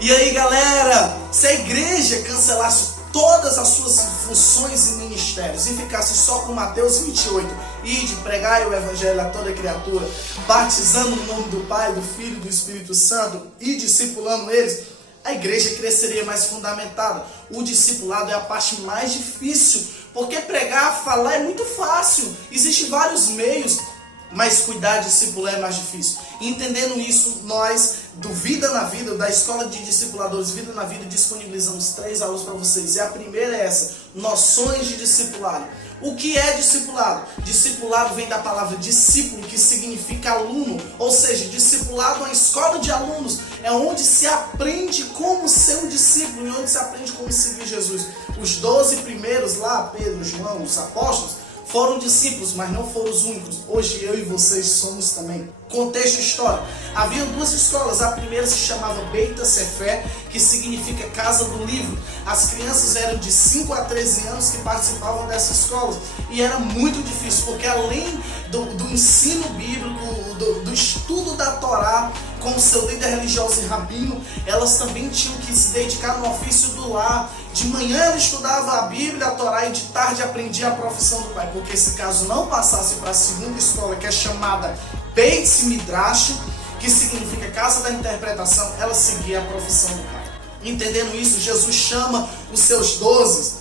E aí, galera, se a igreja cancelasse todas as suas funções e ministérios e ficasse só com Mateus 28, ide pregai o evangelho a toda criatura, batizando no nome do Pai, do Filho e do Espírito Santo e discipulando eles, a igreja cresceria mais fundamentada. O discipulado é a parte mais difícil, porque pregar, falar é muito fácil, existem vários meios, mas cuidar, discipular é mais difícil. Entendendo isso, nós, do Vida na Vida, da Escola de Discipuladores Vida na Vida, disponibilizamos 3 aulas para vocês. E a primeira é essa, noções de discipulado. O que é discipulado? Discipulado vem da palavra discípulo, que significa aluno. Ou seja, discipulado é uma escola de alunos. É onde se aprende como ser um discípulo e onde se aprende como seguir Jesus. Os 12 primeiros lá, Pedro, João, os apóstolos, foram discípulos, mas não foram os únicos. Hoje eu e vocês somos também. Contexto histórico. Havia 2 escolas. A primeira se chamava Beit Sefer, que significa Casa do Livro. As crianças eram de 5 a 13 anos que participavam dessa escola. E era muito difícil, porque além do ensino bíblico, do estudo da Torá, com o seu líder religioso e rabino, elas também tinham que se dedicar no ofício do lar. De manhã ela estudava a Bíblia, a Torá, e de tarde aprendia a profissão do pai. Porque se caso não passasse para a segunda escola, que é chamada Beit Midrash, que significa Casa da Interpretação, ela seguia a profissão do pai. Entendendo isso, Jesus chama os seus 12,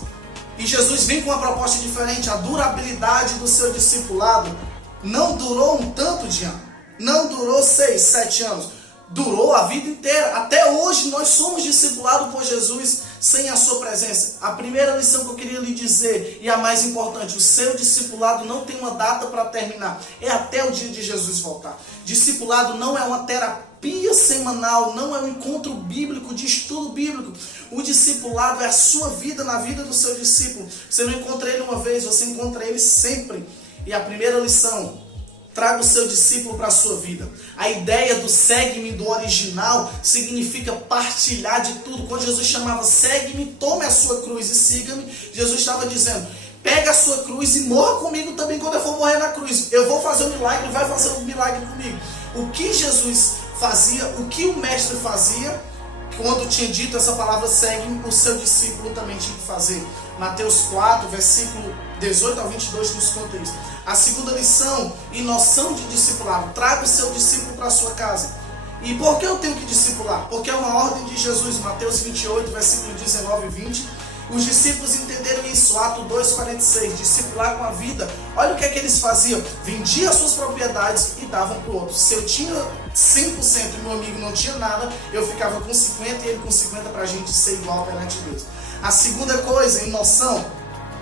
e Jesus vem com uma proposta diferente. A durabilidade do seu discipulado não durou um tanto de ano, não durou 6, 7 anos, durou a vida inteira. Até hoje nós somos discipulados por Jesus sem a sua presença. A primeira lição que eu queria lhe dizer, e a mais importante, o seu discipulado não tem uma data para terminar, é até o dia de Jesus voltar. Discipulado não é uma terapia semanal, não é um encontro bíblico, de estudo bíblico. O discipulado é a sua vida na vida do seu discípulo. Você não encontra ele uma vez, você encontra ele sempre. E a primeira lição: traga o seu discípulo para a sua vida. A ideia do segue-me do original significa partilhar de tudo. Quando Jesus chamava segue-me, tome a sua cruz e siga-me, Jesus estava dizendo: pega a sua cruz e morra comigo também quando eu for morrer na cruz. Eu vou fazer um milagre, vai fazer um milagre comigo. O que Jesus fazia, o que o mestre fazia, quando tinha dito essa palavra segue-me, o seu discípulo também tinha que fazer. Mateus 4, versículo 18 ao 22 nos conta isso. A segunda lição e noção de discipulado: traga o seu discípulo para a sua casa. E por que eu tenho que discipular? Porque é uma ordem de Jesus. Mateus 28, versículo 19 e 20. Os discípulos entenderam isso. Ato 2,46, discipular com a vida. Olha o que é que eles faziam: vendiam as suas propriedades e davam para o outro. Se eu tinha 100% e meu amigo não tinha nada, eu ficava com 50 e ele com 50, para a gente ser igual perante Deus. A segunda coisa, em noção,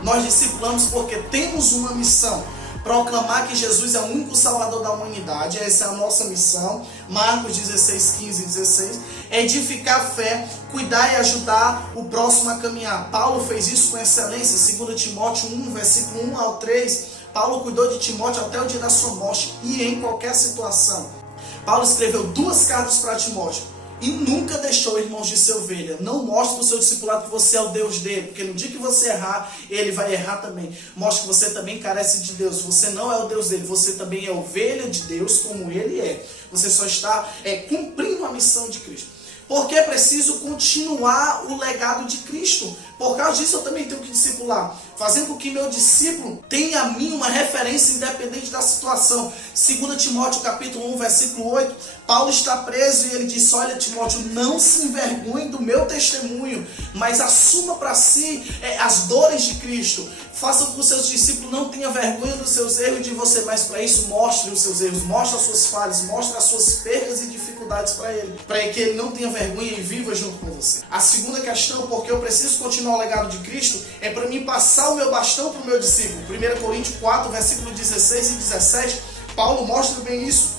nós discipulamos porque temos uma missão: proclamar que Jesus é o único Salvador da humanidade. Essa é a nossa missão. Marcos 16, 15 e 16. Edificar a fé, cuidar e ajudar o próximo a caminhar. Paulo fez isso com excelência. 2 Timóteo 1, versículo 1 ao 3. Paulo cuidou de Timóteo até o dia da sua morte e em qualquer situação. Paulo escreveu 2 cartas para Timóteo. E nunca deixou, irmãos, de ser ovelha. Não mostre para o seu discipulado que você é o Deus dele, porque no dia que você errar, ele vai errar também. Mostre que você também carece de Deus. Você não é o Deus dele, você também é ovelha de Deus como ele é. Você só está cumprindo a missão de Cristo. Porque é preciso continuar o legado de Cristo. Por causa disso eu também tenho que discipular, fazendo com que meu discípulo tenha a mim uma referência independente da situação. 2 Timóteo capítulo 1, versículo 8, Paulo está preso e ele diz: olha, Timóteo, não se envergonhe do meu testemunho, mas assuma para si as dores de Cristo. Faça com que os seus discípulos não tenham vergonha dos seus erros e de você, mas para isso mostre os seus erros, mostre as suas falhas, mostre as suas perdas e dificuldades para ele, para que ele não tenha vergonha e viva junto com você. A segunda questão, porque eu preciso continuar o legado de Cristo, é para mim passar o meu bastão para o meu discípulo. 1 Coríntios 4, versículo 16 e 17, Paulo mostra bem isso,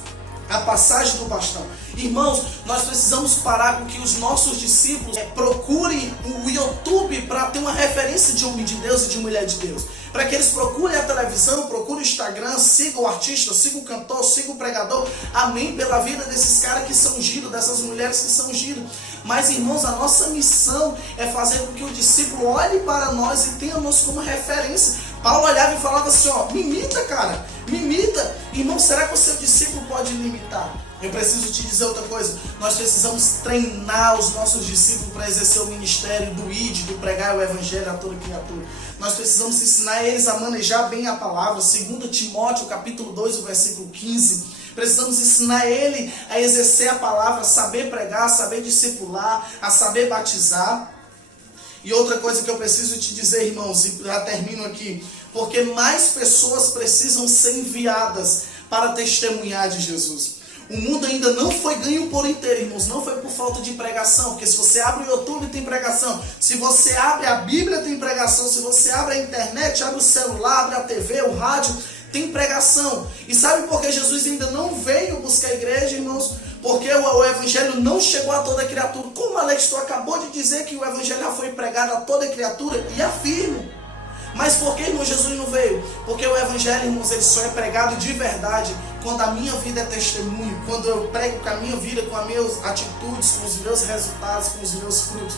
a passagem do bastão. Irmãos, nós precisamos parar com que os nossos discípulos procurem o YouTube para ter uma referência de homem de Deus e de mulher de Deus. Para que eles procurem a televisão, procurem o Instagram, sigam o artista, sigam o cantor, sigam o pregador. Amém, pela vida desses caras que são ungidos, dessas mulheres que são ungidas. Mas, irmãos, a nossa missão é fazer com que o discípulo olhe para nós e tenha-nos como referência. Paulo olhava e falava assim, ó, me imita, cara, me imita. Irmão, será que o seu discípulo pode lhe imitar? Eu preciso te dizer outra coisa. Nós precisamos treinar os nossos discípulos para exercer o ministério do ID, do pregar o evangelho a toda criatura. Nós precisamos ensinar eles a manejar bem a palavra. 2 Timóteo, capítulo 2, o versículo 15. Precisamos ensinar ele a exercer a palavra, a saber pregar, a saber discipular, a saber batizar. E outra coisa que eu preciso te dizer, irmãos, e já termino aqui, porque mais pessoas precisam ser enviadas para testemunhar de Jesus. O mundo ainda não foi ganho por inteiro, irmãos, não foi por falta de pregação, porque se você abre o YouTube tem pregação, se você abre a Bíblia tem pregação, se você abre a internet, abre o celular, abre a TV, o rádio, tem pregação. E sabe por que Jesus ainda não veio buscar a igreja, irmãos? Porque o evangelho não chegou a toda criatura. Como Alex, tu acabou de dizer que o evangelho já foi pregado a toda criatura, e afirmo. Mas por que, irmão, Jesus não veio? Porque o evangelho, irmãos, ele só é pregado de verdade quando a minha vida é testemunho, quando eu prego com a minha vida, com as minhas atitudes, com os meus resultados, com os meus frutos.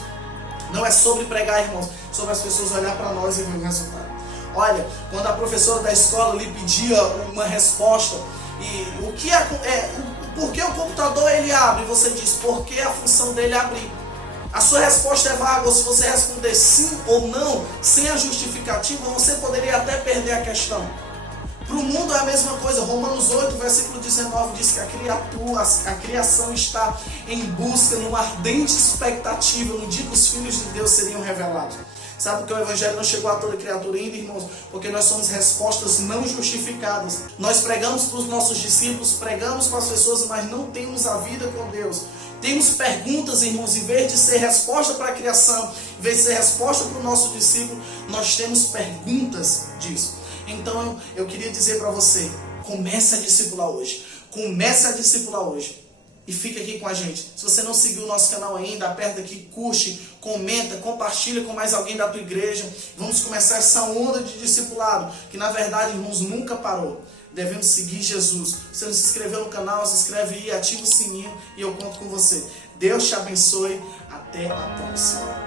Não é sobre pregar, irmãos, sobre as pessoas olhar para nós e ver o resultado. Olha, quando a professora da escola lhe pedia uma resposta, e por que o computador ele abre? Você diz, porque a função dele é abrir. A sua resposta é vaga, ou se você responder sim ou não, sem a justificativa, você poderia até perder a questão. Para o mundo é a mesma coisa. Romanos 8, versículo 19 diz que a criação está em busca, numa ardente expectativa no dia que os filhos de Deus seriam revelados. Sabe porque o evangelho não chegou a toda criatura ainda, irmãos? Porque nós somos respostas não justificadas. Nós pregamos para os nossos discípulos, pregamos para as pessoas, mas não temos a vida com Deus. Temos perguntas, irmãos, em vez de ser resposta para a criação, em vez de ser resposta para o nosso discípulo, nós temos perguntas disso. Então eu queria dizer para você, comece a discipular hoje. Comece a discipular hoje. E fica aqui com a gente. Se você não seguiu o nosso canal ainda, aperta aqui, curte, comenta, compartilha com mais alguém da tua igreja. Vamos começar essa onda de discipulado, que na verdade, irmãos, nunca parou. Devemos seguir Jesus. Se você não se inscreveu no canal, se inscreve aí, ativa o sininho e eu conto com você. Deus te abençoe. Até a próxima.